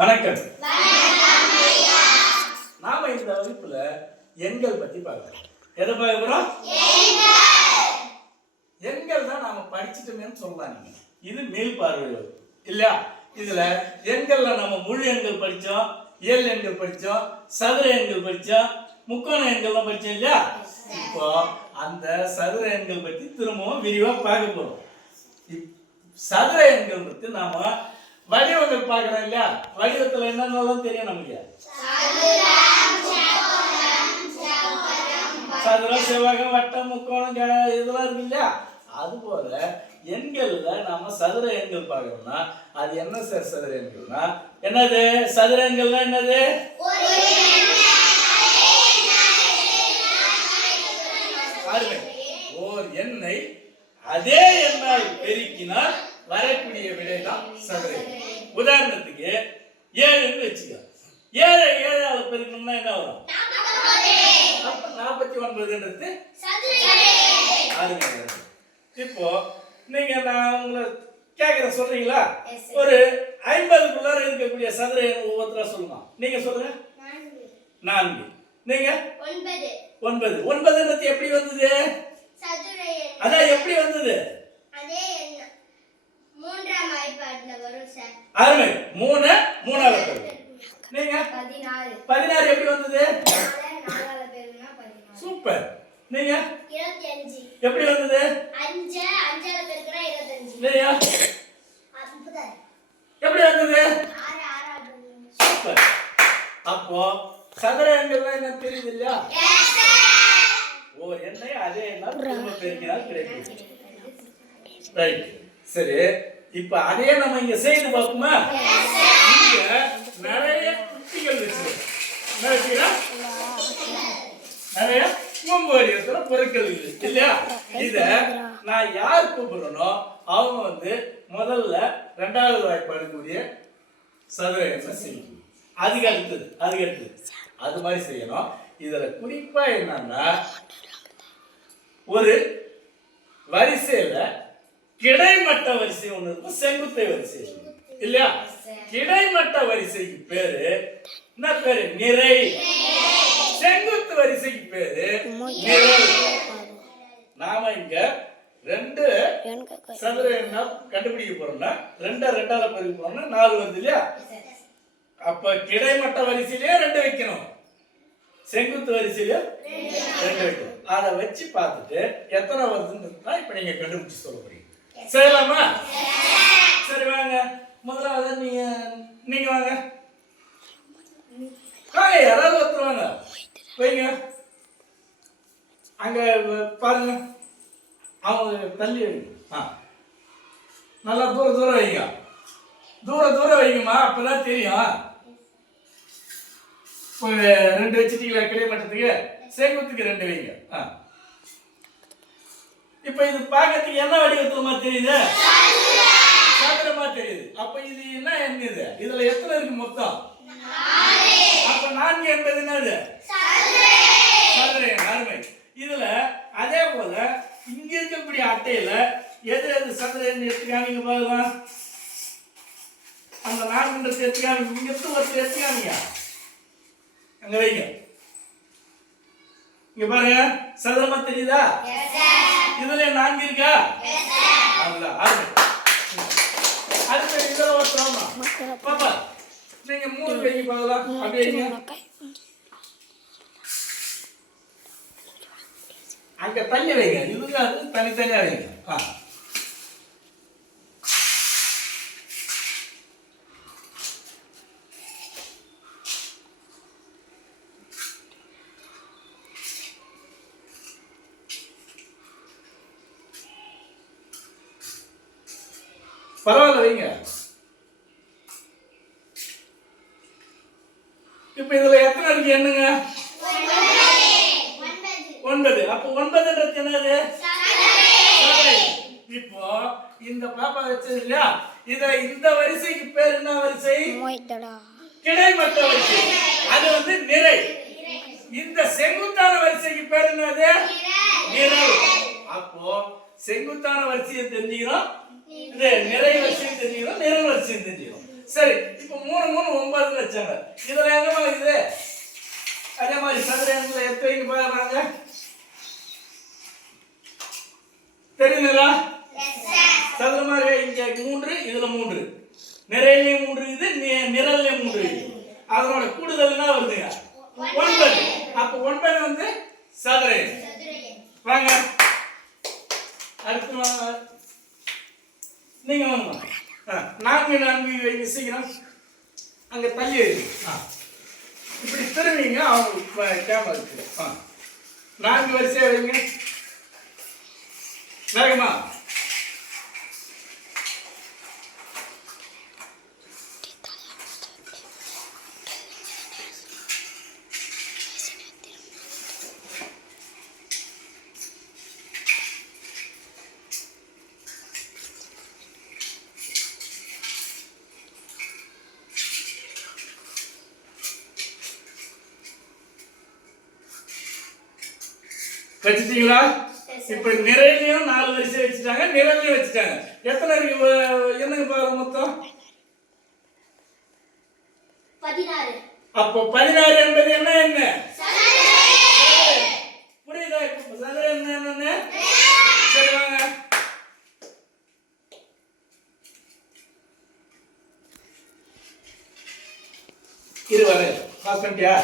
வணக்கம். நாம இந்த வகுப்புல எண்கள் பத்தி பார்க்கலாம். எதை பார்க்க போறோம்? எண்கள் தான் நாம படிச்சுட்டோமேன்னு சொல்லலாம். நீங்க இது மேல் பார்வை வகுப்பு இல்லையா? இதுல எண்கள்ல நம்ம முழு எண்கள் படிச்சோம், இயல் எண்கள் படிச்சோம், சதுர எண்கள் படிச்சோம், முக்கோண எண்கள்லாம் படிச்சோம் இல்லையா? இப்போ அந்த சதுர எண்கள் பத்தி திரும்பவும் விரிவா பார்க்க போறோம். சதுர எண்கள் பத்தி நாம வடிவங்கள் பார்க்கறோம் இல்லையா? வடிவத்துல என்னென்னலாம் தெரியும் நமக்கு? சதுரம், செவ்வகம், வட்டம், முக்கோணம் இதெல்லாம் இருக்கு இல்லையா? அது போல எண்கள்ல நாம சதுர எண்கள் பார்க்கறோம்னா அது என்ன சார் சதுர எண்கள்னா என்னது? சதுர எண்கள்னா என்னது? ஓர் எண்ணை அதே எண்ணால் பெருக்கினால் வரக்கூடிய விடை தான் சதுர எண். உதாரணத்துக்கு 7ன்னு வச்சுக்க. 7 7ஆல பெருக்கணும்னா என்ன வரும்? 49ன்றது இப்போ நீங்க நான் உங்களை கேட்கறேன், சொல்றீங்களா? ஒரு 50க்குள்ளார இருக்கக்கூடிய சதுர எண் ஒவ்வொருத்தரா சொல்லுங்க. நீங்க சொல்லுங்க. 4. நீங்க 9. 9ன்றது எப்படி வந்தது? அதான் எப்படி வந்தது? அதே எண் மூன்றாம் வாய்ப்பாடுல வரும் சார். அருமை. 3 மூணாவது. நீங்க 16. 16 எப்படி வந்தது? 4ஆல பெருக்குனா 16. சூப்பர். நீங்க 25. எப்படி வந்தது? 5 5ஆல பெருக்குனா 25. இல்லையா? 50. எப்படி வந்தது? 6 6ஆல பெருக்குனா. சூப்பர். அப்போ சதுர எண்கள்னா என்ன தெரியுது இல்லையா? Yes sir. ஓ எண்ணை அதே எண்ணால் திரும்ப பெருக்கினால் கிடைக்கும். ரைட். சரி, இப்போ அதே நம்ம இங்க செய்து பார்ப்போமா? இங்க நிறைய குட்டிகள் வச்சிருக்கோம். என்ன வச்சிருக்கோம்? நிறைய பூம்பொரியத்துல பொருட்கள் இருக்கு இல்லையா? இத நான் யார் கூப்பிடுறனோ அவங்க முதல்ல 2வது வாய்ப்பாடுக்குரிய சதுர எண்ணை செய்யணும். அதுக்கு அடுத்தது அது மாதிரி செய்யணும். இதுல குறிப்பா என்னன்னா ஒரு வரிசையில கிடைமட்ட வரிசை ஒண்ணு இருக்கும், செங்குத்தை வரிசை இல்லையா? கிடைமட்ட வரிசைக்கு பேரு என்ன பேரு? நிறை. செங்குத்து வரிசைக்கு பேரு நிரல். நாம இங்க 2 சதுர எண்ணை கண்டுபிடிக்க போறோம்னா 2ஆல பெருக்க போறோம்னா 4 வருது இல்லையா? அப்ப கிடைமட்ட வரிசையிலே 2 வைக்கணும், செங்குத்து வரிசையில 2 வைக்கணும். அதை வச்சு பார்த்துட்டு எத்தனை வருதுன்னு இப்ப நீங்க கண்டுபிடிச்சு சொல்ல போறீங்க. செய்யலாமா? சரி வாங்க. முதலாவது நீங்க வாங்க. யாராவது ஒருத்தர் வாங்க, வைங்க. அங்க பாருங்க, அவங்க தள்ளி வைங்க. நல்லா தூரம் வைங்க. தூரம் வைங்கம்மா, அப்பதான் தெரியும். 2 வச்சுட்டீங்களா? கிடைமட்டத்துக்கு செங்குத்துக்கு 2 வைங்க. இப்ப இது பார்க்கறதுக்கு என்ன வடிவத்துலமா தெரியுது? சதுரமா தெரியுது. அப்ப இது என்ன எண்? இதுல எத்தனை இருக்கு மொத்தம்? 4. அப்ப 4 என்பது என்னது? சதுர எண். அருமை. இதுல அதே போல இங்க இருக்கக்கூடிய அட்டையில எது சதுர எண் எடுத்துக்காமீங்க பார்க்கலாம். அந்த 4 எடுத்துக்காமீங்க. இங்க இருந்து ஒருத்தர் எடுத்துக்காமீங்க, அங்க வைங்க. இங்க பாருங்க, சதுரமா தெரியுதா? இதுல 4 இருக்கா? அதுதான். அடுத்து இதுல ஒருத்தரமா பாப்பா, நீங்க 3 வைங்க பார்க்கலாம். அப்படியே வைங்க. அங்க தள்ளி வைங்க. இதுக்கு அது தனித்தனியா வைங்க. பரவாயில்ல வைங்க. இப்ப இதுல எத்தனை இருக்கு எண்ணுங்க? 9. அப்ப 9ன்றது என்னது? இப்போ இந்த பாப்பா வச்சது இல்லையா? இந்த வரிசைக்கு பேர் என்ன வரிசை? கிடைமட்ட வரிசை. அது நிறை. இந்த செங்குத்தான வரிசைக்கு பேர் என்னது? நிரல். அப்போ செங்குத்தான வரிசையை தெரிஞ்சுக்கிறோம், இது நிறை வரிசையை தெரிஞ்சுக்கிறோம், நிரல் வரிசையை தெரிஞ்சுக்கிறோம். சரி, இப்போ மூணு மூணு 9 வச்சாங்க. இதுல எங்கம்மா இது? அதே மாதிரி சதுரங்களை எடுத்து வைங்க பாருங்க. தெரியுதுங்களா? சதுரமாக இங்க 3, இதுல 3, நிறையிலையும் 3 இருக்குது, நிரல்லையும் 3 இருக்குது. அதனோட கூடுதல் என்ன வருதுங்க? 9. அப்ப 9 வந்து சதுர எண். வாங்க அடுத்து வாங்க. நீங்க வாங்க. 4 4 வைங்க சீக்கிரம். அங்க தள்ளி வைங்க. இப்படி திரும்பிங்க. அவங்க கேமரா இருக்கு. 4 வரிசையா வைங்க. வேகமா. வச்சிட்டீங்களா? இப்ப நிறையிலையும் 4 வரிசை வச்சுட்டாங்க, நிரல்லையும் வச்சுட்டாங்க. எத்தனை இருக்கு? என்னங்க பாருங்க மொத்தம் 16. அப்போ 16 என்பது என்ன? என்ன புரியுதா? இப்ப சதுர என்ன என்னன்னு சரி வாங்க. இரு வர பாஸ் பண்ணிட்டியா?